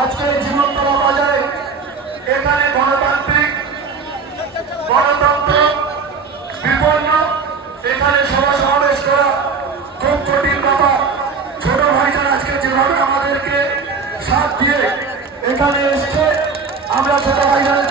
আজকে জীবনতলা বাজারে এখানে গণতন্ত্র বিপন্ন এখানে সভা সমাবেশ করা খুব জটিল ব্যাপার। ছোট ভাইজান আজকে যেভাবে আমাদেরকে সাথ দিয়ে এখানে এসছে, আমরা ছোট ভাইজান